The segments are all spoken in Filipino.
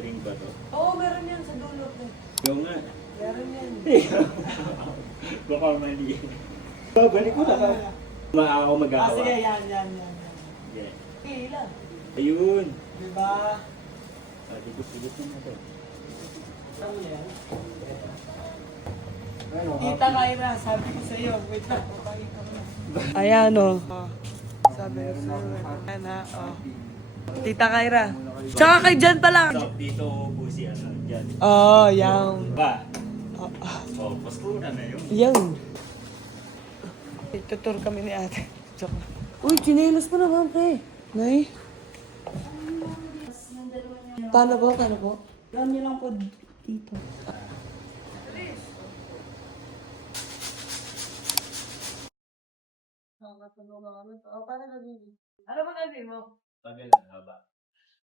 string ba to? Oo, meron yan sa dulo ko. Yung nga. Meron yan. Baka mali. Babalik ko lang. Ako mag-awa. Sige, yan. Yeah. Okay, ilan? Ayun. Diba? Tigus-tigus na natin. Ano yan? Tita Kyra, sabi ko sa'yo. Wait lang, papakita ko na. Ayan o. Sabi ko sa'yo. Ayan ha, o. Tita Kyra. Tsaka kay Jan pala. So, dito busi ano, dyan. Oo, yan. Ba? Pasko na yun. Yan. Itutur kami ni ate. Joke. Uy, chinelas mo naman, pre. Nay? Paano po? Gawin niyo lang po dito. Paano gagawin? Ano ba gagawin mo? Tagal na haba.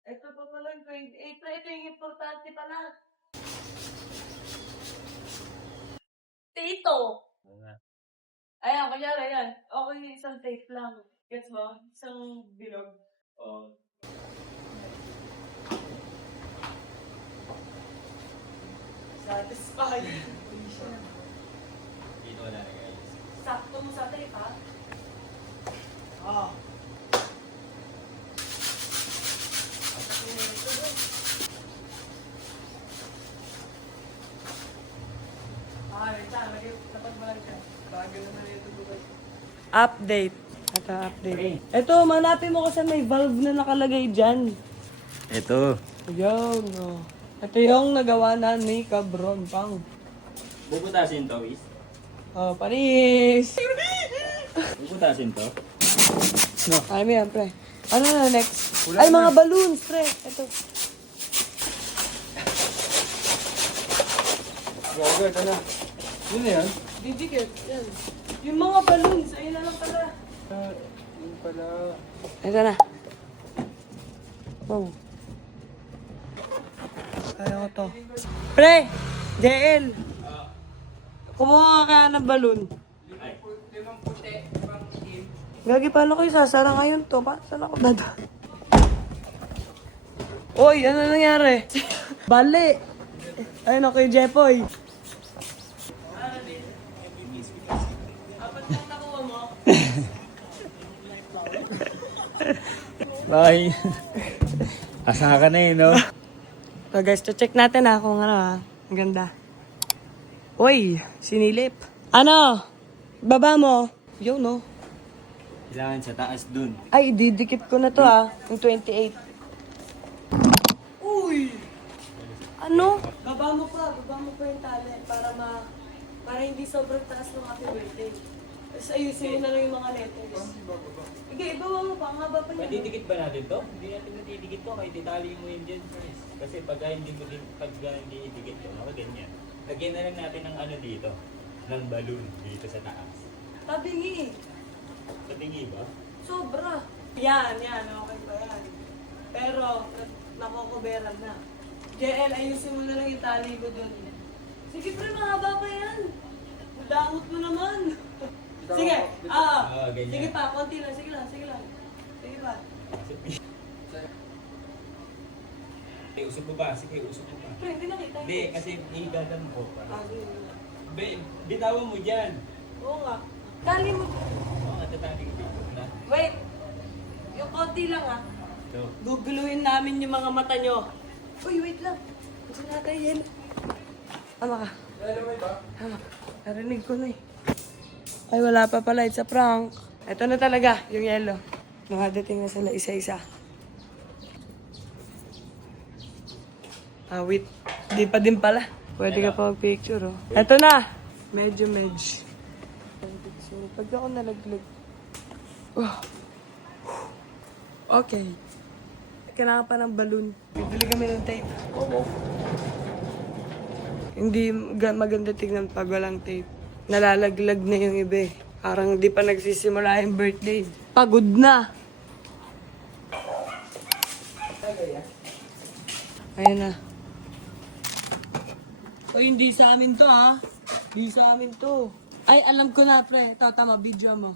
Ito pa pala yung 28 na. Ito yung importante pala. Tito! Ayan, kunyari, ayan. Okay, isang tape lang. Gets mo? Isang bilog. Oh. Satisfied. Dito wala na guys. Sakto mo sa tape, ha? Oo. Update. Update. Ito, manapin mo kasi may valve na nakalagay dyan. Ito. Ayan, oh. Ito yung nagawa na ni Cabron Pang. Bubutasin to, Wiz. Oh, Paris! Bubutasin to. No. Ay, mo yan, pre. Ano na next? Ay, mga balloons, pre. Ito. Gago, ito na. Yun na yan? Didikit. Yan. Yung mga balloons, ayun na lang pala. Yun pala. Ito na. Wow. Kaya ko to. Pre! JL! Kumuha ka kaya ng balloon. Limang puti, limang itim. Gagi, paano ko isasara ngayon to? Saan ako dada? Uy, ano nangyari? Bali! Ayun ako kay Jepoy. Apat lang nakuha mo? Bye. Asa ka na eh, no? So guys, check natin kung ano Ang ganda. Uy, sinilip. Ano? Baba mo. Yo, no? Kailangan sa taas dun. Ay, didikit ko na to yung 28. Uy! Ano? Baba mo pa yung tali para hindi sobrang taas ng happy birthday. Tapos ayusin mo na lang yung mga letters. Sige, ibaba mo pa, ang haba pa niya. Madidikit ba natin to? Hindi natin nadidikit to, kahit itali mo yun dyan first. Kasi pagka hindi idikit to, ako ganyan. Lagyan na lang natin ng ano dito, ng balloon dito sa taas. Tabingi. Patingi ba? Sobra. Yan, okay ba yan? Pero, nakokoberan na. JL, ayusin mo na lang yung tali ko dun. Sige, pre, mahaba pa yan. Damot mo naman. Sige, ganyan. sige pa, konti lang, sige lang. Sige pa. Usok mo ba? Sige, usok mo ba? Pre, hindi nakita. Hindi, kasi igagan ko. Sige. Bitawan mo dyan. Oo nga. Tali mo. Oo, tatali ko dito na. Wait. Yung konti lang So, Guguluhin namin yung mga mata nyo. Uy, wait lang. Gusto natin yan. Tama ka. Tama. Narinig ko na Ay, wala pa pala. It's a prank. Ito na talaga, yung yellow. Nakadating na sila isa-isa. Wait. Di pa din pala. Pwede ka pa mag-picture, oh. Ito na. Medyo. Pag ako nalaglag. Okay. Kailangan pa ng balloon. Bibili kami ng tape. Hindi maganda tignan pag walang tape. Nalalaglag na yung iba. Parang di pa nagsisimula yung birthday. Pagod na. Ayun na. O hindi sa amin to Hindi sa amin to. Ay, alam ko na pre. Ito, tama. Video mo.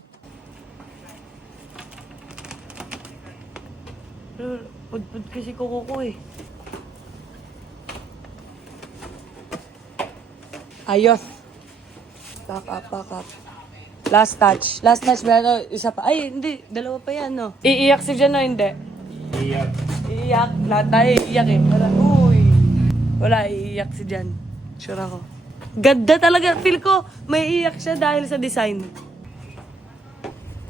Pud kasi kuko ko Ayos. Pack up. Last touch. Last touch, pero isa pa. Ay, hindi. Dalawa pa yan, no? Iiyak si Jan, no? Hindi. Iyak. Iiyak. Lahat tayo iiyak eh. Uy. Wala, iiyak si Jan. Sure ako. Ganda talaga. Feel ko, may iiyak siya dahil sa design.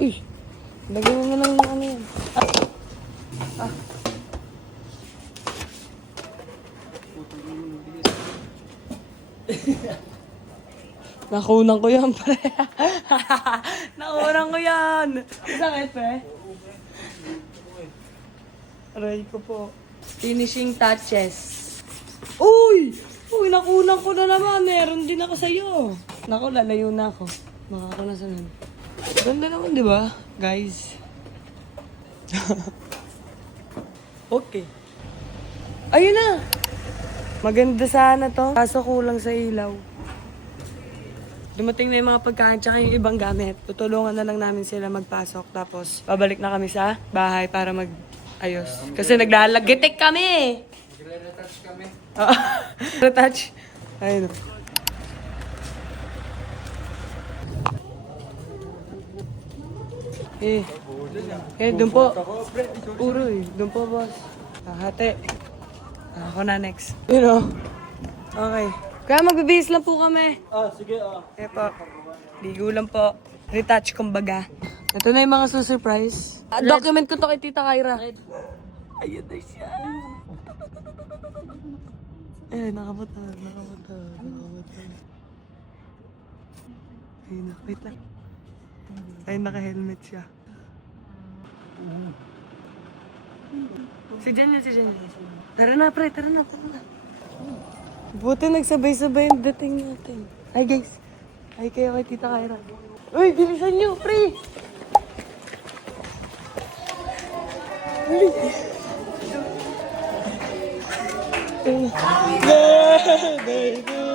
Uy. Lagyan mo na lang ng ano yan. Ah. Nakunan ko yan, pre. Nakunan ko yan. Sakit, pre. Aray ko po. Finishing touches. Uy! Uy, nakunan ko na naman. Meron din ako sa'yo. Naku, lalayo na ako. Makako na sunod. Ganda naman, di ba? Guys. Okay. Ayun na! Maganda sana to. Kaso kulang sa ilaw. Dumating na yung mga pagkain tsaka yung ibang gamit. Tutulungan na lang namin sila magpasok. Tapos, babalik na kami sa bahay para mag-ayos. Kasi naglalagitik kami! Nagre-retouch kami. Oo. Retouch. Ayun. Doon po. Puro eh. Doon po, boss. Hati. Ako na next. You know? Okay. Kaya magbibihis lang po kami. Sige. Kaya po. Ligo lang po. Retouch kumbaga. Ito na yung mga surprise. Document ko to kay Tita Kyra. Ayun na siya. Eh, nakapunta. Ayun na, wait lang. Ayun, naka-helmet siya. Si Jen yan. Tara na, pre. Tara na. Buti nagsabay-sabay yung dating natin. Hi, guys. Hi kayo kay Tita Kyra. Uy, bilisan nyo, pre! Birthday to you.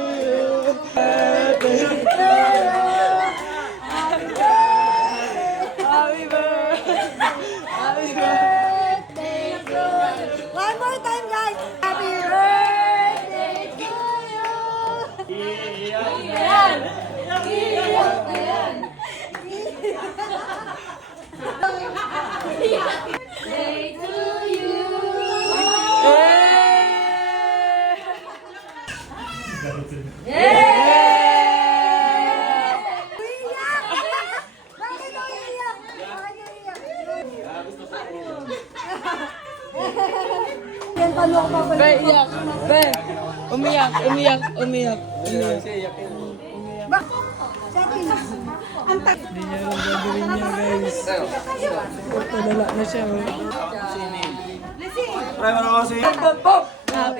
Happy birthday to you. One more time, guys. Happy birthday to you. Birthday to you. Bakit mo iiyak? Yan palo ako pa. Be, iyak. Be, umiyak. Hindi niya alam gagawin niya, guys. Tulala na siya. Happy.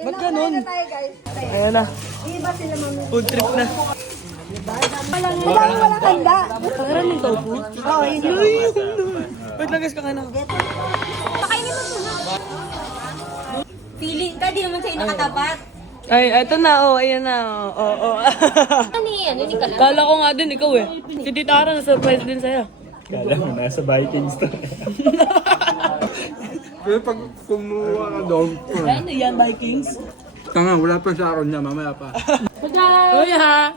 Ba't ganun? Tayo, guys. Ayan na. Iba sila mami. Food trip na. Walang handa. Pangaran ng tofu? Oo, yun yun. Wait lang guys, kakain ako. Pakainin mo muna. Feeling ka, di naman sa'yo nakatapat. Ay, eto na, ayan na, oo. Ano yan? Hindi ka lang. Kala ko nga din, ikaw eh. Si Tita Ara, na-surprise din sa'yo. Kala mo, nasa Vikings to. Pero pag kumuha ka doon, Ano yan, Vikings? tanga, wala pa sa araw niya, mamaya pa. Uy ha!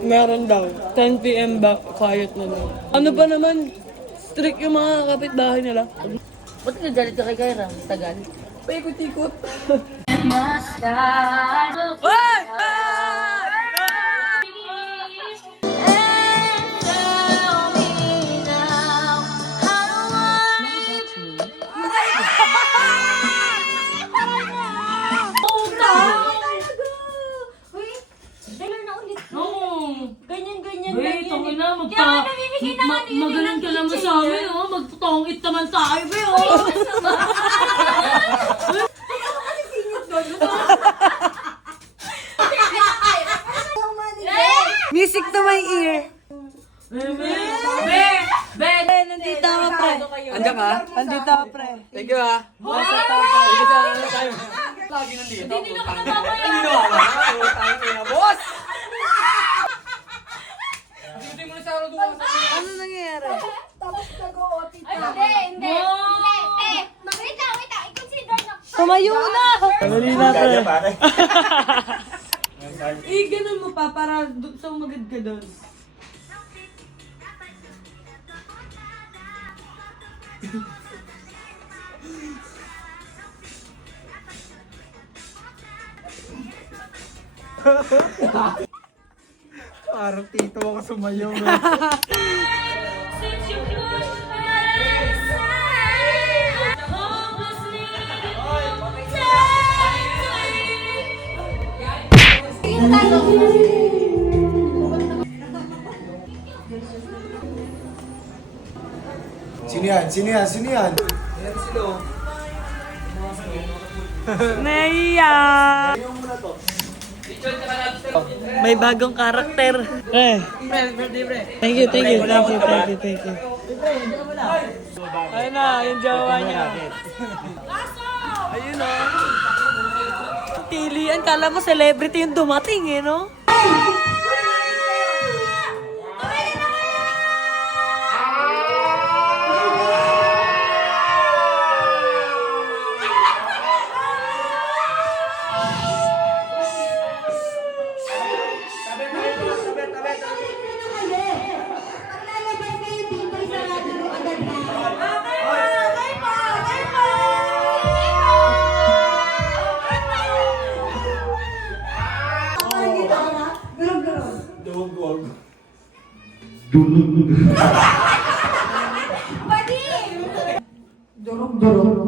Meron daw. 10 p.m. ba? Quiet na daw. Ano pa naman? Strict yung mga kapitbahay nila. Ba't nagalit ka kay Kyra? Tagal. Paikot-ikot. Uy! Wait, okay na. Magaling ka naman sa amin, oh. Magtutongit naman tayo, be, oh. Music to my ear. Be, Nandito ako, pre. Andiyan ka? Nandito ako, pre. Thank you ah. hindi nila ka nababayan. Boss! Ano nangyayari? Tapos nag-OOT Hindi. Wait lang. I-consider na. Tumayo na! Dali na, Gaya pare. Eh, ganun mo pa para sumagad ka doon. Parang tito ako sumayaw. Since you closed my eyes, I hopelessly Sino yan? Sino yan? Sino yan? Naiya! May bagong karakter. Eh. Thank you. Ayun na, yung jowa niya. Ayun o. Tilian, kala mo celebrity yung dumating eh, no? Maglalabas kayo dito sa laro agad na. Durog-durog.